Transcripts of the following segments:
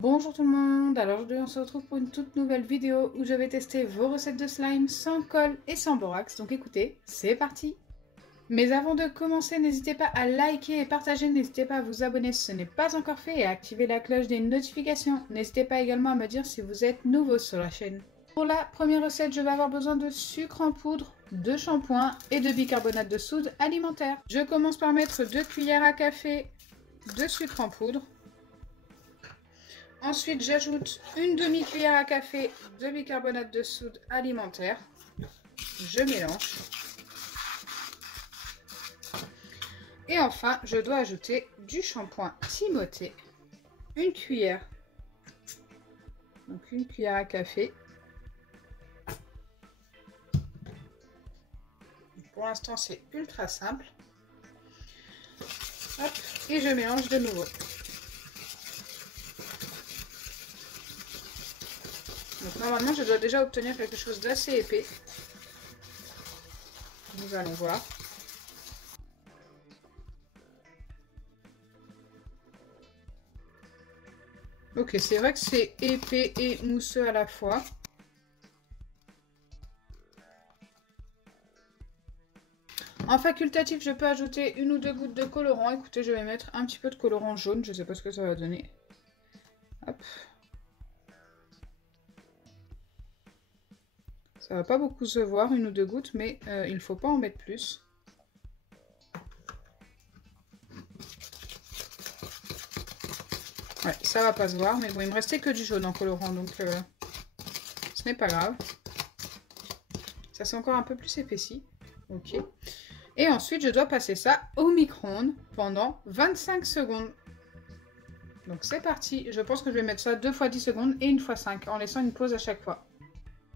Bonjour tout le monde, alors aujourd'hui on se retrouve pour une toute nouvelle vidéo où je vais tester vos recettes de slime sans colle et sans borax, donc écoutez, c'est parti. Mais avant de commencer, n'hésitez pas à liker et partager, n'hésitez pas à vous abonner si ce n'est pas encore fait et à activer la cloche des notifications. N'hésitez pas également à me dire si vous êtes nouveau sur la chaîne. Pour la première recette, je vais avoir besoin de sucre en poudre, de shampoing et de bicarbonate de soude alimentaire. Je commence par mettre 2 cuillères à café de sucre en poudre. Ensuite, j'ajoute une demi-cuillère à café de bicarbonate de soude alimentaire. Je mélange. Et enfin, je dois ajouter du shampoing Timothée. Une cuillère. Donc une cuillère à café. Pour l'instant, c'est ultra simple. Hop, et je mélange de nouveau. Donc normalement, je dois déjà obtenir quelque chose d'assez épais. Nous allons voir. Ok, c'est vrai que c'est épais et mousseux à la fois. En facultatif, je peux ajouter 1 ou 2 gouttes de colorant. Écoutez, je vais mettre un petit peu de colorant jaune. Je ne sais pas ce que ça va donner. Hop. Ça va pas beaucoup se voir, 1 ou 2 gouttes, mais il ne faut pas en mettre plus. Ouais, ça va pas se voir, mais bon, il me restait que du jaune en colorant, donc ce n'est pas grave. Ça c'est encore un peu plus épaissi. Ok. Et ensuite, je dois passer ça au micro-ondes pendant 25 secondes. Donc c'est parti. Je pense que je vais mettre ça 2 fois 10 secondes et 1 fois 5, en laissant une pause à chaque fois.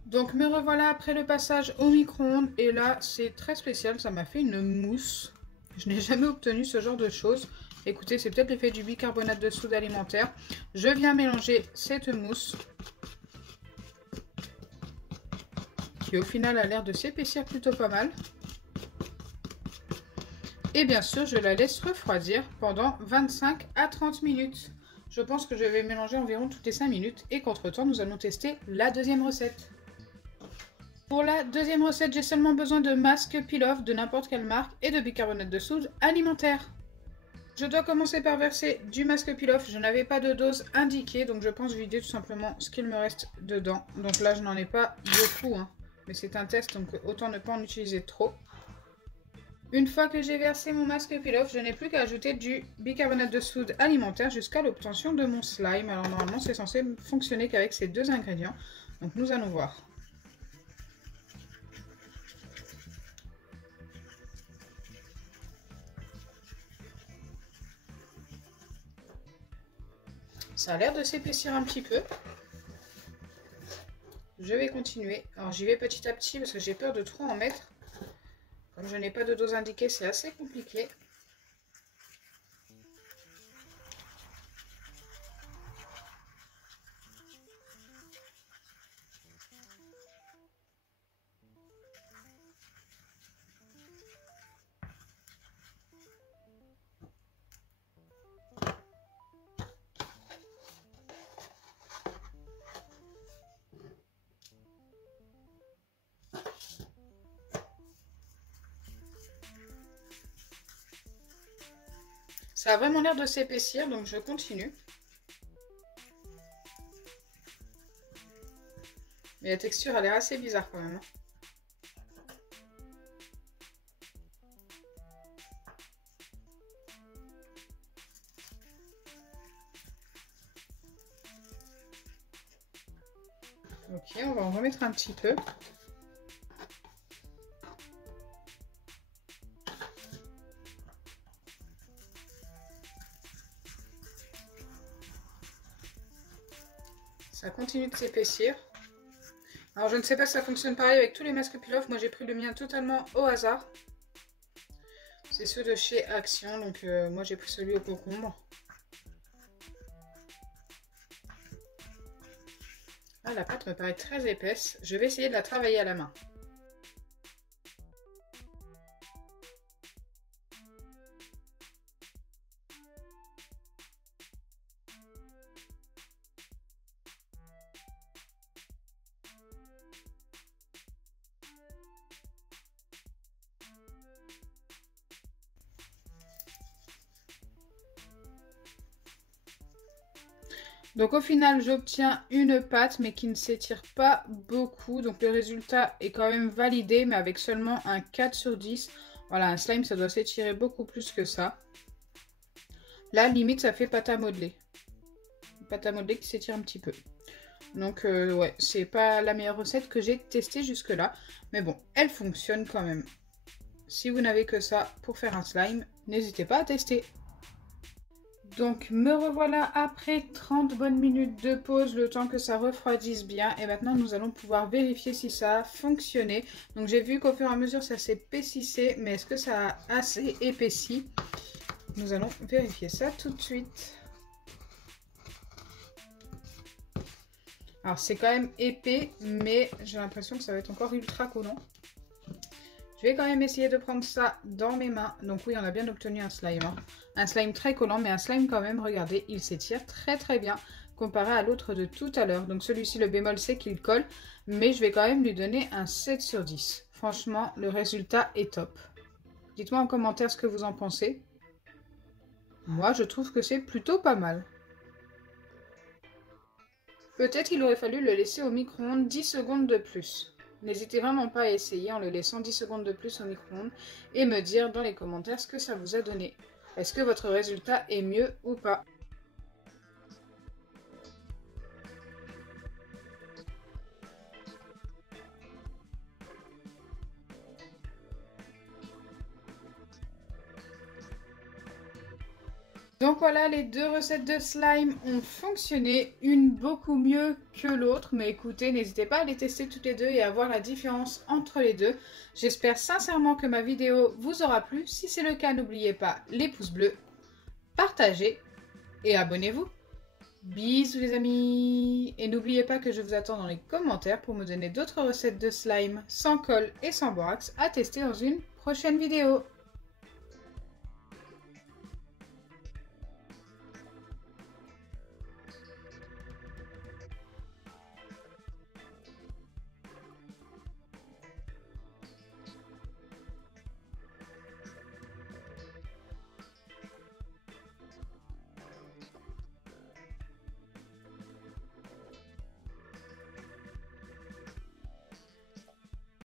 Donc me revoilà après le passage au micro-ondes et là c'est très spécial, ça m'a fait une mousse. Je n'ai jamais obtenu ce genre de choses. Écoutez, c'est peut-être l'effet du bicarbonate de soude alimentaire. Je viens mélanger cette mousse qui au final a l'air de s'épaissir plutôt pas mal. Et bien sûr, je la laisse refroidir pendant 25 à 30 minutes. Je pense que je vais mélanger environ toutes les 5 minutes et qu'entre-temps, nous allons tester la deuxième recette. Pour la deuxième recette, j'ai seulement besoin de masque peel-off de n'importe quelle marque et de bicarbonate de soude alimentaire. Je dois commencer par verser du masque peel-off. Je n'avais pas de dose indiquée, donc je pense vider tout simplement ce qu'il me reste dedans. Donc là, je n'en ai pas beaucoup, hein, mais c'est un test, donc autant ne pas en utiliser trop. Une fois que j'ai versé mon masque peel-off, je n'ai plus qu'à ajouter du bicarbonate de soude alimentaire jusqu'à l'obtention de mon slime. Alors normalement, c'est censé fonctionner qu'avec ces deux ingrédients. Donc nous allons voir. Ça a l'air de s'épaissir un petit peu. Je vais continuer. Alors j'y vais petit à petit parce que j'ai peur de trop en mettre. Comme je n'ai pas de dose indiquée, c'est assez compliqué. Ça a vraiment l'air de s'épaissir, donc je continue. Mais la texture a l'air assez bizarre quand même. Ok, on va en remettre un petit peu. Ça continue de s'épaissir. Alors je ne sais pas si ça fonctionne pareil avec tous les masques peel-off. Moi j'ai pris le mien totalement au hasard. C'est ceux de chez Action, donc moi j'ai pris celui au concombre. Ah, la pâte me paraît très épaisse. Je vais essayer de la travailler à la main. Donc au final, j'obtiens une pâte, mais qui ne s'étire pas beaucoup. Donc le résultat est quand même validé, mais avec seulement un 4 sur 10. Voilà, un slime, ça doit s'étirer beaucoup plus que ça. Là, limite, ça fait pâte à modeler. Pâte à modeler qui s'étire un petit peu. Donc ouais, c'est pas la meilleure recette que j'ai testée jusque-là. Mais bon, elle fonctionne quand même. Si vous n'avez que ça pour faire un slime, n'hésitez pas à tester. Donc me revoilà après 30 bonnes minutes de pause, le temps que ça refroidisse bien. Et maintenant nous allons pouvoir vérifier si ça a fonctionné. Donc j'ai vu qu'au fur et à mesure ça s'épaississait, mais est-ce que ça a assez épaissi? Nous allons vérifier ça tout de suite. Alors c'est quand même épais, mais j'ai l'impression que ça va être encore ultra collant. Je vais quand même essayer de prendre ça dans mes mains. Donc oui, on a bien obtenu un slime. Hein. Un slime très collant, mais un slime quand même, regardez, il s'étire très bien comparé à l'autre de tout à l'heure. Donc celui-ci, le bémol, c'est qu'il colle, mais je vais quand même lui donner un 7 sur 10. Franchement, le résultat est top. Dites-moi en commentaire ce que vous en pensez. Moi, je trouve que c'est plutôt pas mal. Peut-être qu'il aurait fallu le laisser au micro-ondes 10 secondes de plus. N'hésitez vraiment pas à essayer en le laissant 10 secondes de plus au micro-ondes et me dire dans les commentaires ce que ça vous a donné. Est-ce que votre résultat est mieux ou pas? Donc voilà, les deux recettes de slime ont fonctionné, une beaucoup mieux que l'autre. Mais écoutez, n'hésitez pas à les tester toutes les deux et à voir la différence entre les deux. J'espère sincèrement que ma vidéo vous aura plu. Si c'est le cas, n'oubliez pas les pouces bleus, partagez et abonnez-vous. Bisous les amis! Et n'oubliez pas que je vous attends dans les commentaires pour me donner d'autres recettes de slime sans colle et sans borax à tester dans une prochaine vidéo.